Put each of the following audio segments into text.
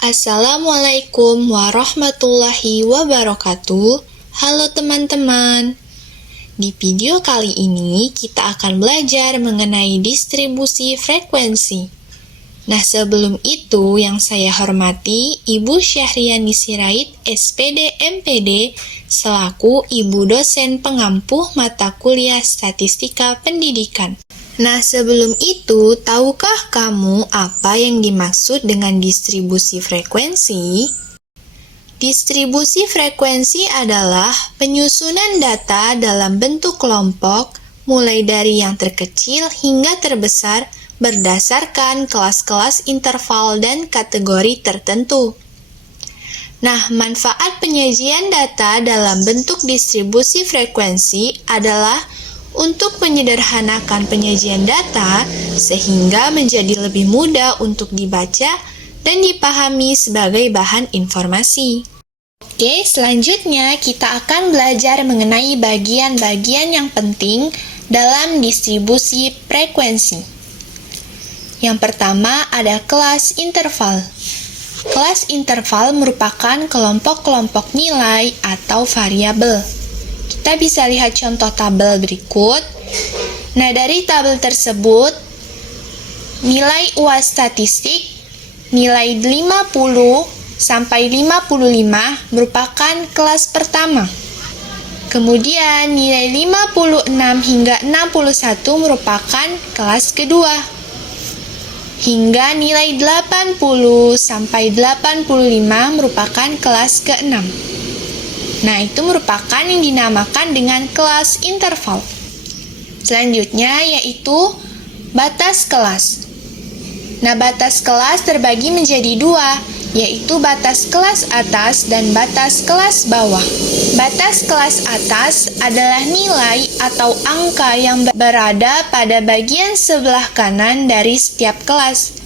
Assalamualaikum warahmatullahi wabarakatuh. Halo teman-teman. Di video kali ini kita akan belajar mengenai distribusi frekuensi. Nah, sebelum itu yang saya hormati Ibu Syahriani Sirait, SPD MPD, selaku Ibu dosen pengampuh mata kuliah Statistika Pendidikan. Nah, sebelum itu, tahukah kamu apa yang dimaksud dengan distribusi frekuensi? Distribusi frekuensi adalah penyusunan data dalam bentuk kelompok, mulai dari yang terkecil hingga terbesar, berdasarkan kelas-kelas interval dan kategori tertentu. Nah, manfaat penyajian data dalam bentuk distribusi frekuensi adalah untuk menyederhanakan penyajian data sehingga menjadi lebih mudah untuk dibaca dan dipahami sebagai bahan informasi. Oke, selanjutnya kita akan belajar mengenai bagian-bagian yang penting dalam distribusi frekuensi. Yang pertama ada kelas interval. Kelas interval merupakan kelompok-kelompok nilai atau variabel. Kita bisa lihat contoh tabel berikut. Nah, dari tabel tersebut, nilai UAS statistik, nilai 50 sampai 55 merupakan kelas pertama. Kemudian, nilai 56 hingga 61 merupakan kelas kedua. Hingga nilai 80 sampai 85 merupakan kelas ke-6. Nah, itu merupakan yang dinamakan dengan kelas interval. Selanjutnya yaitu batas kelas. Nah, batas kelas terbagi menjadi dua, yaitu batas kelas atas dan batas kelas bawah. Batas kelas atas adalah nilai atau angka yang berada pada bagian sebelah kanan dari setiap kelas.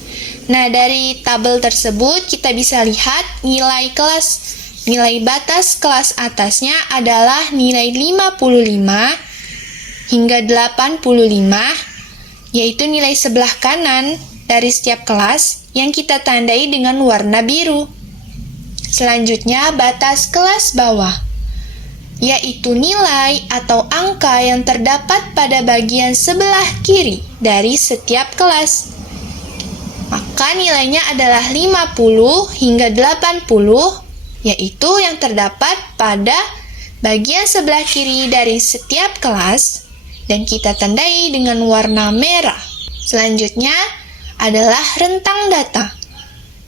Nah, dari tabel tersebut kita bisa lihat nilai batas kelas atasnya adalah nilai 55 hingga 85, yaitu nilai sebelah kanan dari setiap kelas yang kita tandai dengan warna biru. Selanjutnya, batas kelas bawah, yaitu nilai atau angka yang terdapat pada bagian sebelah kiri dari setiap kelas. Maka nilainya adalah 50 hingga 80, yaitu yang terdapat pada bagian sebelah kiri dari setiap kelas dan kita tandai dengan warna merah. Selanjutnya adalah rentang data,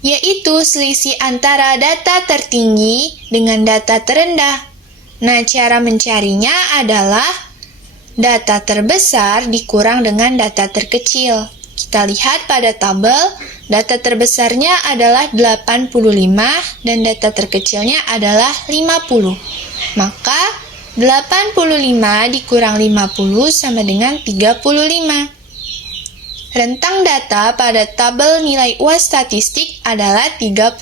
yaitu selisih antara data tertinggi dengan data terendah. Nah, cara mencarinya adalah data terbesar dikurang dengan data terkecil. Kita lihat pada tabel, data terbesarnya adalah 85 dan data terkecilnya adalah 50. Maka 85 dikurang 50 sama dengan 35. Rentang data pada tabel nilai UAS statistik adalah 35.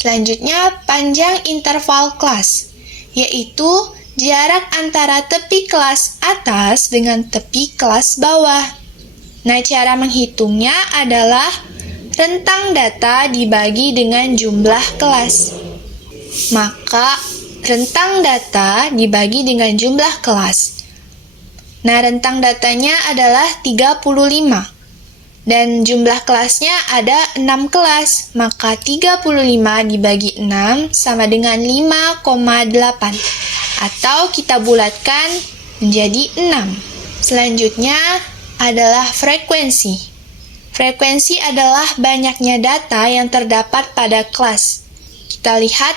Selanjutnya, panjang interval kelas, yaitu jarak antara tepi kelas atas dengan tepi kelas bawah. Nah, cara menghitungnya adalah rentang data dibagi dengan jumlah kelas. Maka, rentang data dibagi dengan jumlah kelas. Nah, rentang datanya adalah 35. Dan jumlah kelasnya ada 6 kelas. Maka 35 dibagi 6 sama dengan 5,8. Atau kita bulatkan menjadi 6. Selanjutnya adalah frekuensi. Frekuensi adalah banyaknya data yang terdapat pada kelas. Kita lihat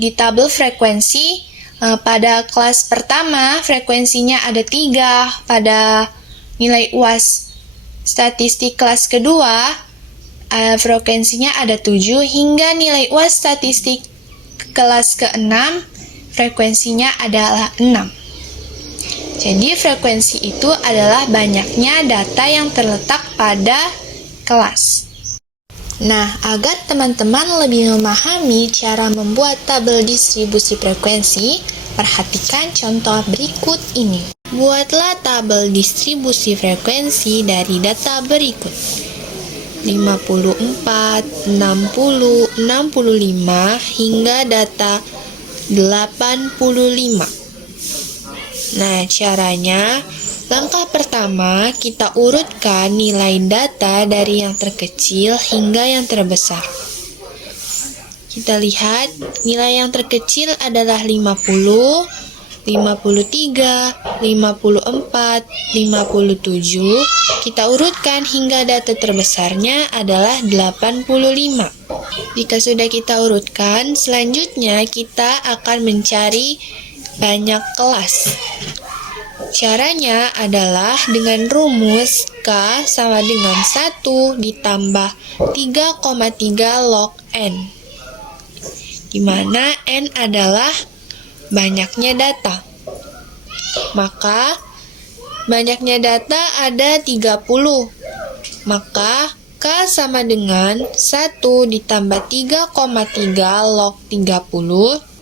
di tabel frekuensi, pada kelas pertama frekuensinya ada 3, pada nilai UAS statistik kelas kedua frekuensinya ada 7, hingga nilai UAS statistik kelas ke-6 frekuensinya adalah 6. Jadi frekuensi itu adalah banyaknya data yang terletak pada kelas. Nah, agar teman-teman lebih memahami cara membuat tabel distribusi frekuensi, perhatikan contoh berikut ini. Buatlah tabel distribusi frekuensi dari data berikut. 54, 60, 65, hingga data 85. Nah, caranya, langkah pertama kita urutkan nilai data dari yang terkecil hingga yang terbesar. Kita lihat, nilai yang terkecil adalah 50, 53, 54, 57. Kita urutkan hingga data terbesarnya adalah 85. Jika sudah kita urutkan, selanjutnya kita akan mencari banyak kelas. Caranya adalah dengan rumus K sama dengan 1 ditambah 3,3 log N, di mana N adalah banyaknya data. Maka banyaknya data ada 30. Maka K sama dengan 1 ditambah 3,3 log 30.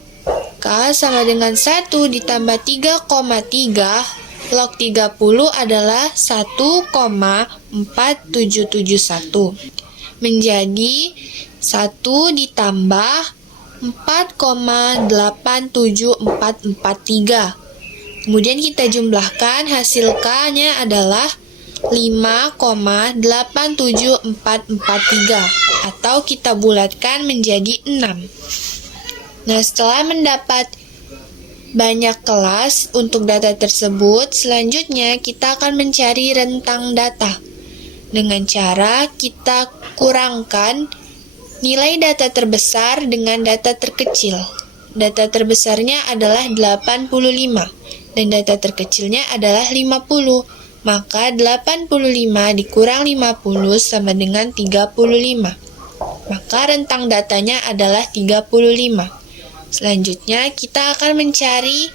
K sama dengan 1 ditambah 3,3 log 30 adalah 1,4771. Menjadi 1 ditambah 4,87443. Kemudian kita jumlahkan, hasil K-nya adalah 5,87443, atau kita bulatkan menjadi 6. Nah, setelah mendapat banyak kelas untuk data tersebut, selanjutnya kita akan mencari rentang data. Dengan cara kita kurangkan nilai data terbesar dengan data terkecil. Data terbesarnya adalah 85 dan data terkecilnya adalah 50. Maka 85 dikurang 50 sama dengan 35. Maka rentang datanya adalah 35. Selanjutnya kita akan mencari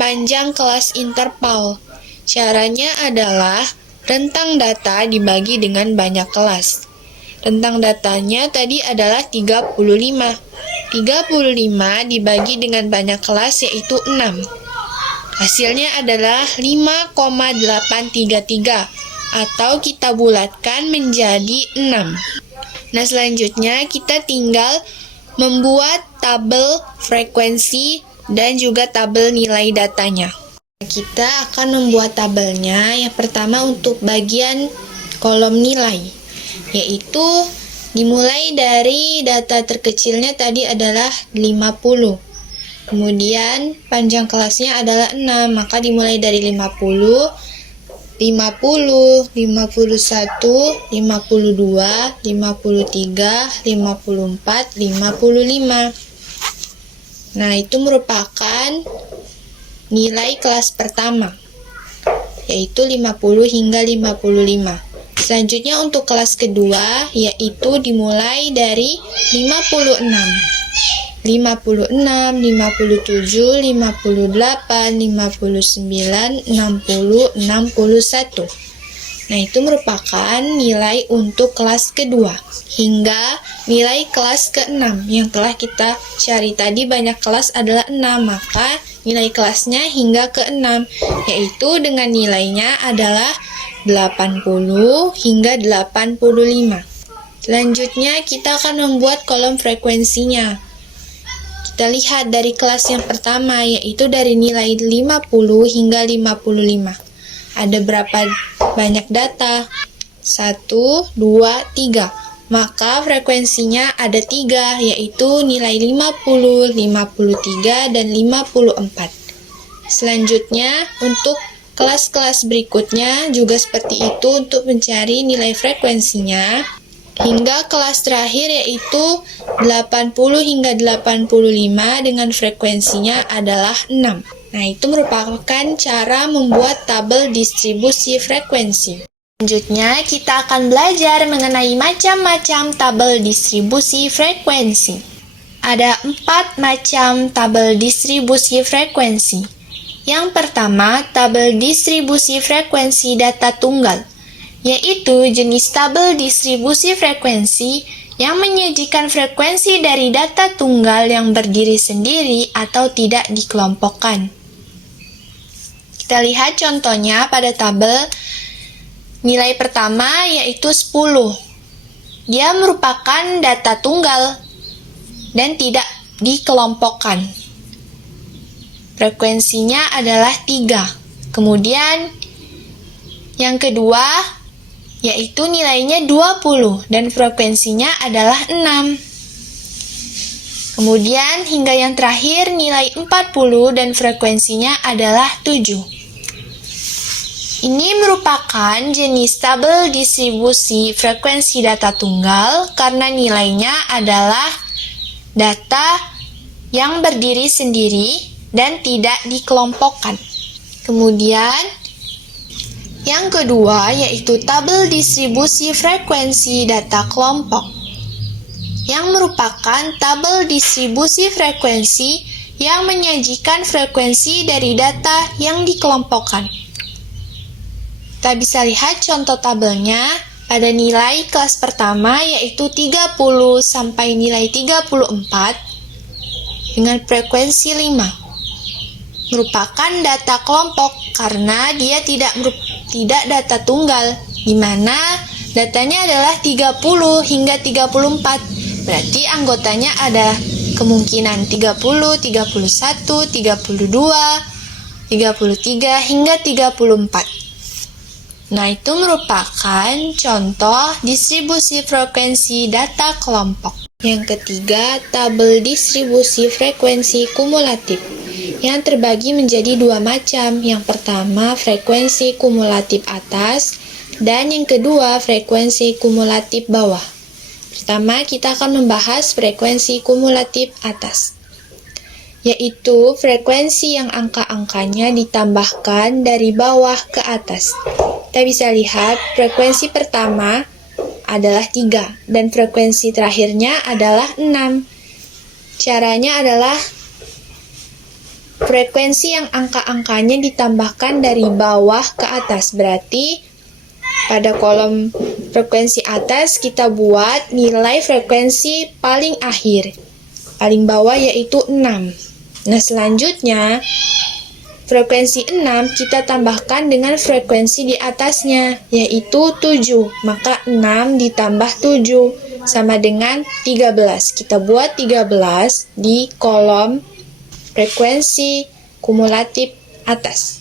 panjang kelas interval. Caranya adalah rentang data dibagi dengan banyak kelas. Rentang datanya tadi adalah 35. 35 dibagi dengan banyak kelas yaitu 6. Hasilnya adalah 5,833, atau kita bulatkan menjadi 6. Nah, selanjutnya kita tinggal membuat tabel frekuensi dan juga tabel nilai datanya. Kita akan membuat tabelnya. Yang pertama untuk bagian kolom nilai, yaitu dimulai dari data terkecilnya tadi adalah 50. Kemudian panjang kelasnya adalah 6, maka dimulai dari 50, 50, 51, 52, 53, 54, 55. Nah, itu merupakan nilai kelas pertama, yaitu 50 hingga 55. Selanjutnya untuk kelas kedua, yaitu dimulai dari 56. 56, 57, 58, 59, 60, 61. Nah, itu merupakan nilai untuk kelas kedua. Hingga nilai kelas ke-6 yang telah kita cari tadi, banyak kelas adalah 6, maka nilai kelasnya hingga ke-6, yaitu dengan nilainya adalah 80 hingga 85. Selanjutnya kita akan membuat kolom frekuensinya. Kita lihat dari kelas yang pertama, yaitu dari nilai 50 hingga 55. Ada berapa banyak data? 1, 2, 3. Maka frekuensinya ada 3, yaitu nilai 50, 53, dan 54. Selanjutnya, untuk kelas-kelas berikutnya juga seperti itu untuk mencari nilai frekuensinya. Hingga kelas terakhir yaitu 80 hingga 85 dengan frekuensinya adalah 6. Nah, itu merupakan cara membuat tabel distribusi frekuensi. Selanjutnya, kita akan belajar mengenai macam-macam tabel distribusi frekuensi. Ada 4 macam tabel distribusi frekuensi. Yang pertama, tabel distribusi frekuensi data tunggal, yaitu jenis tabel distribusi frekuensi yang menyajikan frekuensi dari data tunggal yang berdiri sendiri atau tidak dikelompokkan. Kita lihat contohnya pada tabel nilai pertama, yaitu 10. dia merupakan data tunggal dan tidak dikelompokkan. Frekuensinya adalah 3. Kemudian yang kedua yaitu nilainya 20 dan frekuensinya adalah 6. Kemudian hingga yang terakhir nilai 40 dan frekuensinya adalah 7. Ini merupakan jenis tabel distribusi frekuensi data tunggal karena nilainya adalah data yang berdiri sendiri dan tidak dikelompokkan. Kemudian, yang kedua yaitu tabel distribusi frekuensi data kelompok, yang merupakan tabel distribusi frekuensi yang menyajikan frekuensi dari data yang dikelompokkan. Kita bisa lihat contoh tabelnya pada nilai kelas pertama yaitu 30 sampai nilai 34 dengan frekuensi 5. Merupakan data kelompok karena dia tidak data tunggal, di mana datanya adalah 30 hingga 34. Berarti anggotanya ada kemungkinan 30, 31, 32, 33 hingga 34. Nah, itu merupakan contoh distribusi frekuensi data kelompok. Yang ketiga, tabel distribusi frekuensi kumulatif yang terbagi menjadi dua macam. Yang pertama, frekuensi kumulatif atas, dan yang kedua, frekuensi kumulatif bawah. Pertama, kita akan membahas frekuensi kumulatif atas, yaitu frekuensi yang angka-angkanya ditambahkan dari bawah ke atas. Kita bisa lihat frekuensi pertama adalah 3 dan frekuensi terakhirnya adalah 6. Caranya adalah frekuensi yang angka-angkanya ditambahkan dari bawah ke atas. Berarti pada kolom frekuensi atas kita buat nilai frekuensi paling akhir, paling bawah yaitu 6. Nah, selanjutnya frekuensi 6 kita tambahkan dengan frekuensi di atasnya, yaitu 7. Maka 6 ditambah 7 sama dengan 13. Kita buat 13 di kolom frekuensi kumulatif atas.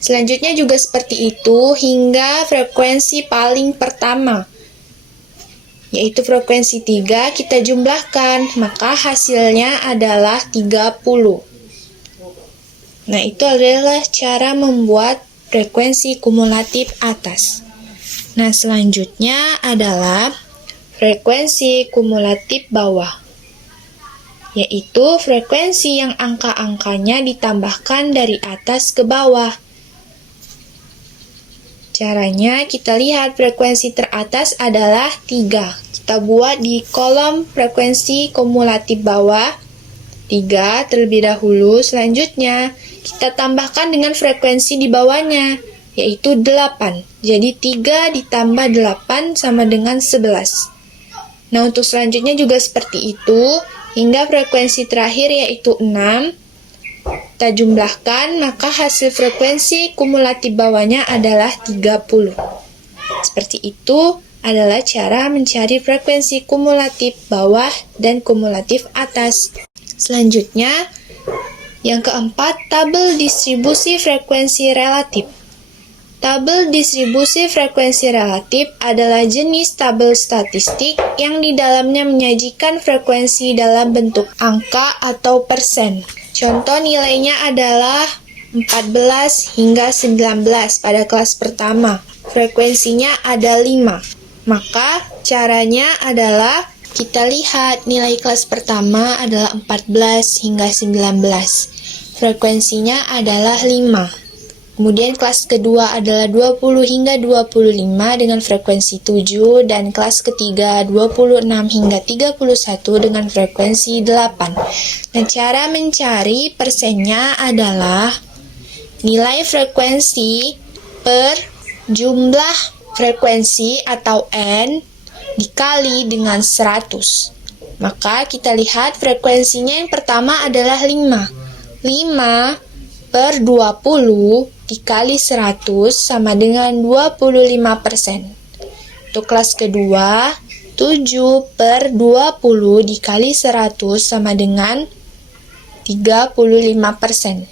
Selanjutnya juga seperti itu hingga frekuensi paling pertama, yaitu frekuensi 3 kita jumlahkan, maka hasilnya adalah 30. Nah, itu adalah cara membuat frekuensi kumulatif atas. Nah, selanjutnya adalah frekuensi kumulatif bawah, yaitu frekuensi yang angka-angkanya ditambahkan dari atas ke bawah. Caranya kita lihat frekuensi teratas adalah 3. Kita buat di kolom frekuensi kumulatif bawah 3 terlebih dahulu. Selanjutnya kita tambahkan dengan frekuensi di bawahnya, yaitu 8. Jadi 3 ditambah 8 sama dengan 11. Nah, untuk selanjutnya juga seperti itu, hingga frekuensi terakhir yaitu 6. Kita jumlahkan, maka hasil frekuensi kumulatif bawahnya adalah 30. Seperti itu adalah cara mencari frekuensi kumulatif bawah dan kumulatif atas. Selanjutnya, yang keempat, tabel distribusi frekuensi relatif. Tabel distribusi frekuensi relatif adalah jenis tabel statistik yang di dalamnya menyajikan frekuensi dalam bentuk angka atau persen. Contoh nilainya adalah 14 hingga 19 pada kelas pertama. Frekuensinya ada 5. Maka caranya adalah kita lihat nilai kelas pertama adalah 14 hingga 19. Frekuensinya adalah 5. Kemudian kelas kedua adalah 20 hingga 25 dengan frekuensi 7, dan kelas ketiga 26 hingga 31 dengan frekuensi 8. Nah, cara mencari persennya adalah nilai frekuensi per jumlah frekuensi atau N dikali dengan 100. Maka kita lihat frekuensinya yang pertama adalah 5. 5 per 20 dikali 100 sama dengan 25%. Untuk kelas kedua, 7/20 dikali 100 sama dengan 35%.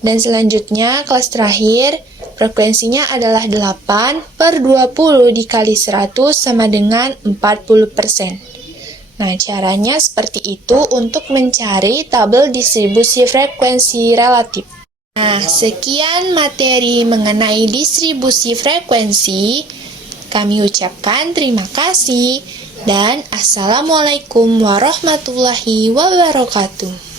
Dan selanjutnya, kelas terakhir, frekuensinya adalah 8/20 dikali 100 sama dengan 40%. Nah, caranya seperti itu untuk mencari tabel distribusi frekuensi relatif. Nah, sekian materi mengenai distribusi frekuensi. Kami ucapkan terima kasih dan Assalamualaikum warahmatullahi wabarakatuh.